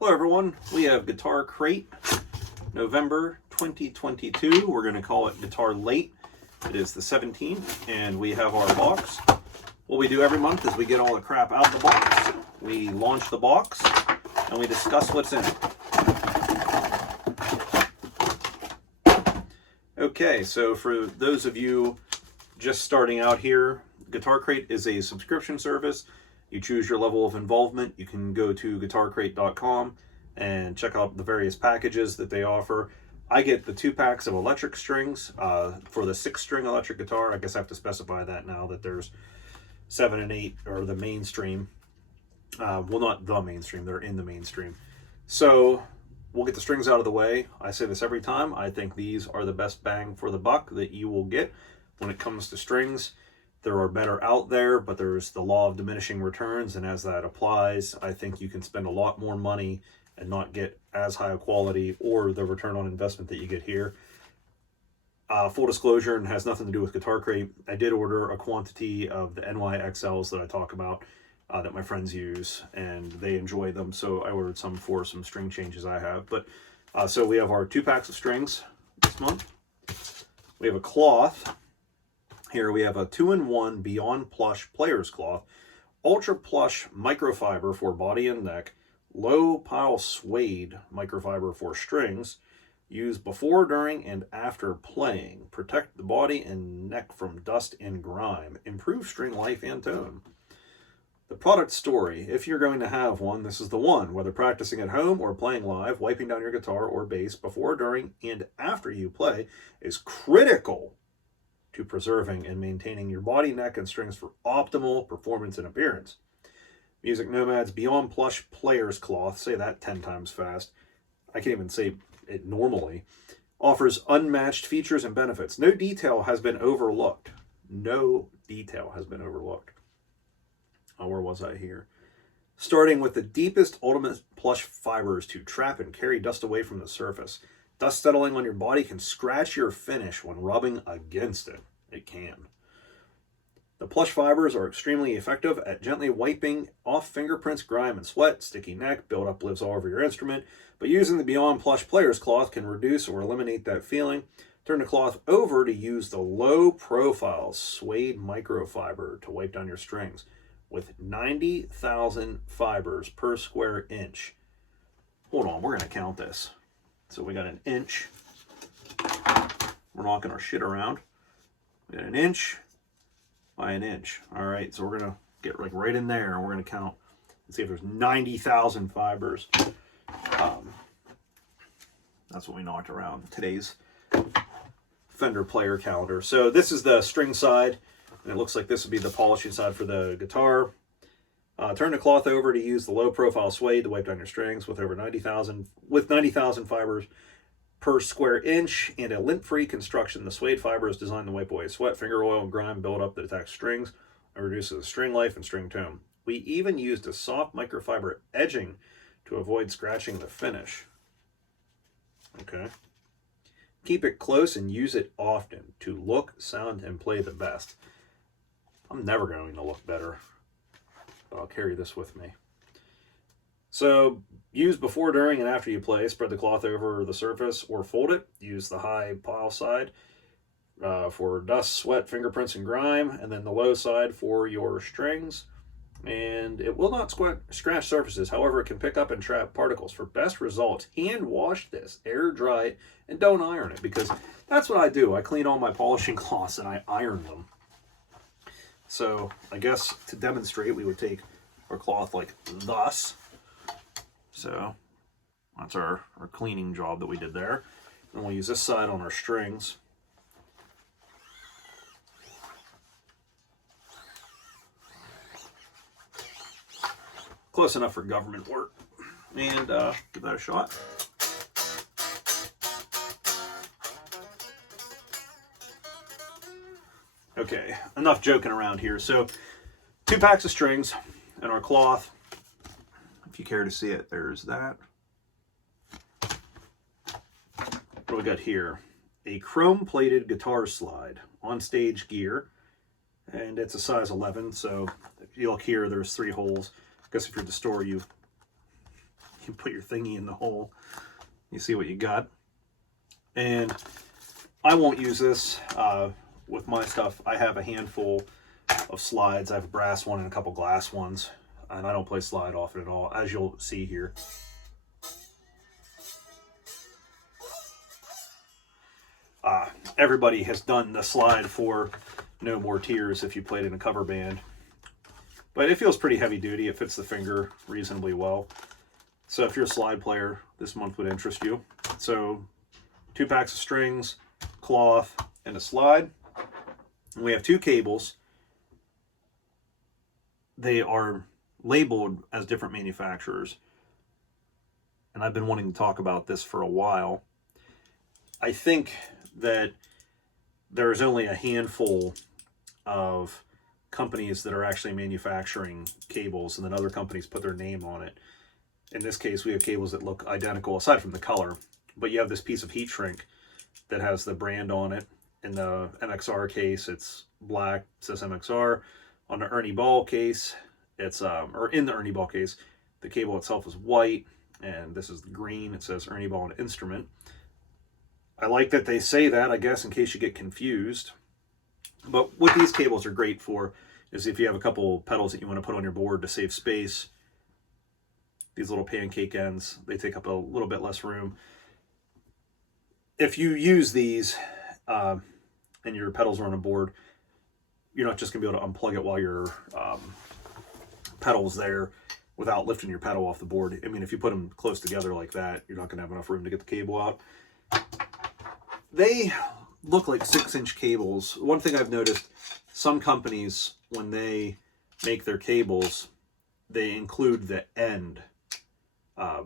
Hello everyone, we have Guitar Crate, November 2022. We're going to call it Guitar Late. It is the 17th, and we have our box. What we do every month is we get all the crap out of the box, we launch the box, and we discuss what's in it. Okay, so for those of you just starting out here, Guitar Crate is a subscription service. You choose your level of involvement. You can go to guitarcrate.com and check out the various packages that they offer. I get the 2 packs of electric strings for the 6-string electric guitar. I guess I have to specify that now that there's 7 and 8 are the mainstream. Well, not the mainstream, they're in the mainstream. So we'll get the strings out of the way. I say this every time. I think these are the best bang for the buck that you will get when it comes to strings. There are better out there, but there's the law of diminishing returns, and as that applies, I think you can spend a lot more money and not get as high a quality or the return on investment that you get here. Full disclosure, and has nothing to do with Guitar Crate, I did order a quantity of the NYXLs that I talk about that my friends use, and they enjoy them, so I ordered some for some string changes I have. But so we have our 2 packs of strings this month. We have a cloth. Here we have a 2-in-1 Beyond Plush Players Cloth, Ultra Plush Microfiber for body and neck, Low Pile Suede Microfiber for strings, used before, during, and after playing. Protect the body and neck from dust and grime. Improve string life and tone. The product story. If you're going to have one, this is the one. Whether practicing at home or playing live, wiping down your guitar or bass before, during, and after you play is critical to preserving and maintaining your body, neck, and strings for optimal performance and appearance. Music Nomad's Beyond Plush Players Cloth, say that 10 times fast, I can't even say it normally, offers unmatched features and benefits. No detail has been overlooked. No detail has been overlooked. Oh, where was I here? Starting with the deepest ultimate plush fibers to trap and carry dust away from the surface. Dust settling on your body can scratch your finish when rubbing against it. It can. The plush fibers are extremely effective at gently wiping off fingerprints, grime, and sweat. Sticky neck, buildup lives all over your instrument, but using the Beyond Plush Players Cloth can reduce or eliminate that feeling. Turn the cloth over to use the low-profile suede microfiber to wipe down your strings with 90,000 fibers per square inch. Hold on, we're going to count this. So we got an inch. We're knocking our shit around. We got an inch by an inch. All right, so we're going to get like right in there, and we're going to count and see if there's 90,000 fibers. That's what we knocked around today's Fender player calendar. So this is the string side, and it looks like this would be the polishing side for the guitar. Turn the cloth over to use the low-profile suede to wipe down your strings with over 90,000 fibers per square inch and a lint-free construction. The suede fiber is designed to wipe away sweat, finger oil, and grime buildup that attacks strings and reduces string life and string tone. We even used a soft microfiber edging to avoid scratching the finish. Okay. Keep it close and use it often to look, sound, and play the best. I'm never going to look better. I'll carry this with me. So use before, during, and after you play. Spread the cloth over the surface or fold it. Use the high pile side for dust, sweat, fingerprints, and grime, and then the low side for your strings. And it will not scratch surfaces. However, it can pick up and trap particles. For best results, hand wash this, air dry it, and don't iron it, because that's what I do. I clean all my polishing cloths and I iron them. So I guess to demonstrate, we would take our cloth like thus. So that's our cleaning job that we did there. And we'll use this side on our strings. Close enough for government work. And give that a shot. Okay, enough joking around here. So 2 packs of strings and our cloth. If you care to see it, there's that. What do we got here? A chrome-plated guitar slide on stage gear. And it's a size 11, so if you look here, there's 3 holes. I guess if you're at the store, you can put your thingy in the hole. You see what you got. And I won't use this with my stuff. I have a handful of slides. I have a brass one and a couple glass ones, and I don't play slide often at all, as you'll see here. Everybody has done the slide for No More Tears if you played in a cover band. But it feels pretty heavy duty. It fits the finger reasonably well. So if you're a slide player, this month would interest you. So 2 packs of strings, cloth, and a slide. And we have 2 cables. They are labeled as different manufacturers. And I've been wanting to talk about this for a while. I think that there's only a handful of companies that are actually manufacturing cables, and then other companies put their name on it. In this case, we have cables that look identical aside from the color, but you have this piece of heat shrink that has the brand on it. In the MXR case, it's black, it says MXR. On the Ernie Ball case, it's or in the Ernie Ball case, the cable itself is white, and this is the green. It says Ernie Ball and Instrument. I like that they say that, I guess, in case you get confused. But what these cables are great for is if you have a couple pedals that you want to put on your board to save space. These little pancake ends, they take up a little bit less room. If you use these and your pedals are on a board, you're not just going to be able to unplug it while your pedal's there without lifting your pedal off the board. I mean, if you put them close together like that, you're not going to have enough room to get the cable out. They look like 6-inch cables. One thing I've noticed, some companies, when they make their cables, they include the end. I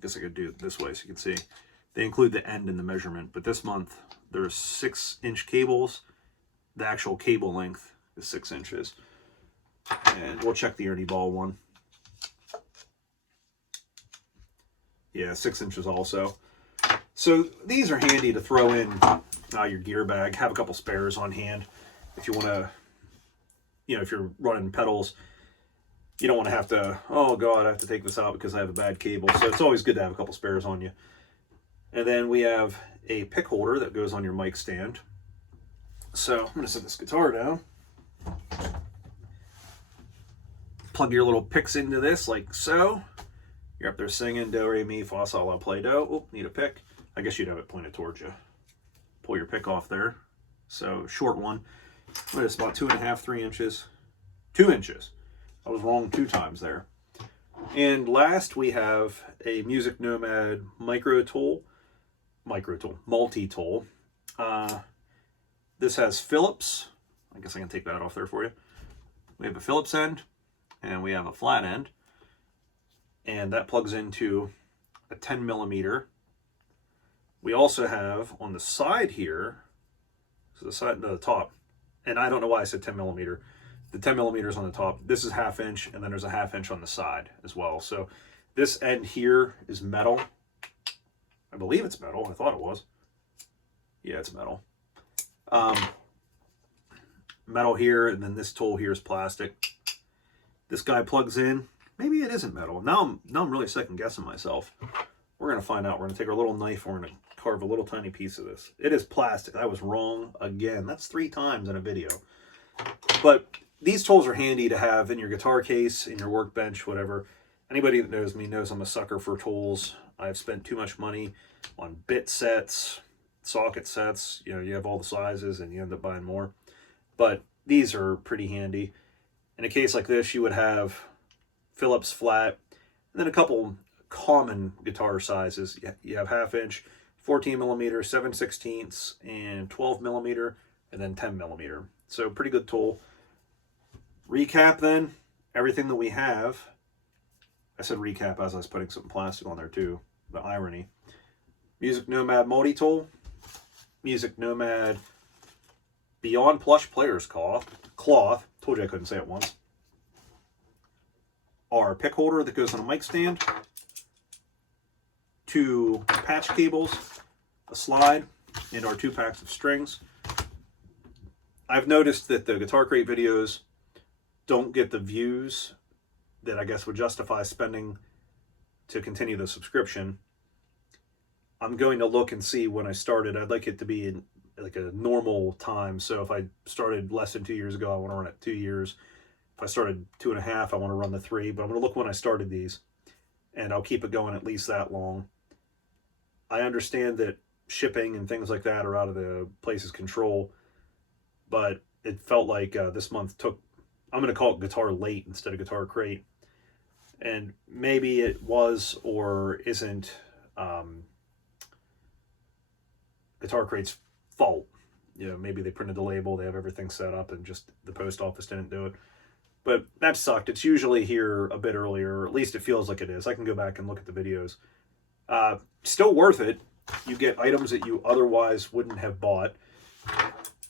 guess I could do it this way so you can see. They include the end in the measurement, but this month there's 6-inch cables. The actual cable length is 6 inches. And we'll check the Ernie Ball one. Yeah, 6 inches also. So these are handy to throw in your gear bag. Have a couple spares on hand if you want to, if you're running pedals, you don't want to have to, oh God, I have to take this out because I have a bad cable. So it's always good to have a couple spares on you. And then we have a pick holder that goes on your mic stand. So I'm going to set this guitar down. Plug your little picks into this like so. You're up there singing do, re, mi, fa, sol, la, play, do. Oh, need a pick. I guess you'd have it pointed towards you. Pull your pick off there. So short one. What is about 2.5, 3 inches? 2 inches. I was wrong 2 times there. And last we have a Music Nomad multi-tool. This has Phillips. I guess I can take that off there for you. We have a Phillips end and we have a flat end. And that plugs into a 10 millimeter. We also have on the side here, so the side, no, the top, and I don't know why I said 10 millimeter. The 10 millimeters on the top. This is 1/2 inch, and then there's a 1/2 inch on the side as well. So this end here is metal. I believe it's metal. I thought it was. Yeah, it's metal. Metal here, and then this tool here is plastic. This guy plugs in. Maybe it isn't metal. Now I'm really second guessing myself. We're going to find out. We're going to take our little knife. We're going to carve a little tiny piece of this. It is plastic. I was wrong again. That's 3 times in a video. But these tools are handy to have in your guitar case, in your workbench, whatever. Anybody that knows me knows I'm a sucker for tools. I've spent too much money on bit sets, socket sets. You have all the sizes and you end up buying more. But these are pretty handy. In a case like this, you would have Phillips flat, and then a couple common guitar sizes. You have 1/2 inch, 14 millimeter, 7/16, and 12 millimeter, and then 10 millimeter. So pretty good tool. Recap then, everything that we have. I said recap as I was putting some plastic on there too. The irony. Music Nomad multi-tool. Music Nomad Beyond Plush Players Cloth. Told you I couldn't say it once. Our pick holder that goes on a mic stand. 2 patch cables, a slide, and our 2 packs of strings. I've noticed that the Guitar Crate videos don't get the views that I guess would justify spending to continue the subscription, I'm going to look and see when I started. I'd like it to be in like a normal time. So if I started less than 2 years ago, I want to run it 2 years. If I started 2.5, I want to run the 3. But I'm going to look when I started these, and I'll keep it going at least that long. I understand that shipping and things like that are out of the place's control, but it felt like this month took, I'm going to call it Guitar Late instead of Guitar Crate. And maybe it was or isn't Guitar Crate's fault. You know, maybe they printed the label, they have everything set up, and just the post office didn't do it. But that sucked. It's usually here a bit earlier, or at least it feels like it is. I can go back and look at the videos. Still worth it. You get items that you otherwise wouldn't have bought.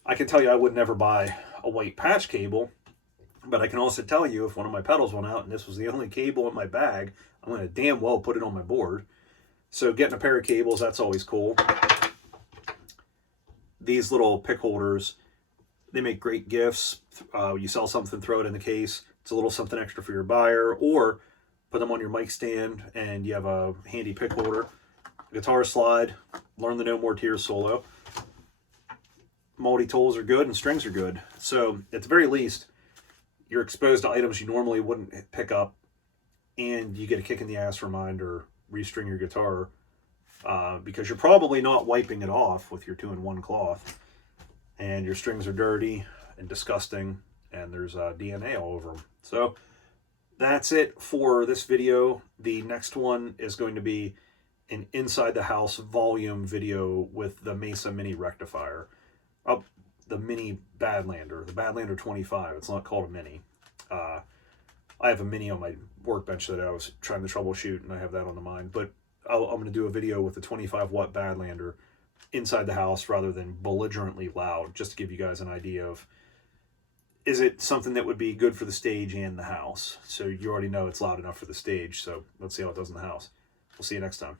I can tell you I would never buy a white patch cable, but I can also tell you if one of my pedals went out and this was the only cable in my bag, I'm going to damn well put it on my board. So getting a pair of cables, that's always cool. These little pick holders, they make great gifts. You sell something, throw it in the case. It's a little something extra for your buyer, or put them on your mic stand and you have a handy pick holder. Guitar slide, learn the No More Tears solo. Multi-tools are good and strings are good. So at the very least, you're exposed to items you normally wouldn't pick up, and you get a kick in the ass reminder, restring your guitar, because you're probably not wiping it off with your 2-in-1 cloth, and your strings are dirty and disgusting, and there's DNA all over them. So that's it for this video. The next one is going to be an inside the house volume video with the Mesa Mini Rectifier. Oh, the Mini Badlander, the Badlander 25. It's not called a Mini. I have a Mini on my workbench that I was trying to troubleshoot, and I have that on the mind. But I'm going to do a video with the 25-watt Badlander inside the house rather than belligerently loud, just to give you guys an idea of, is it something that would be good for the stage and the house? So you already know it's loud enough for the stage, so let's see how it does in the house. We'll see you next time.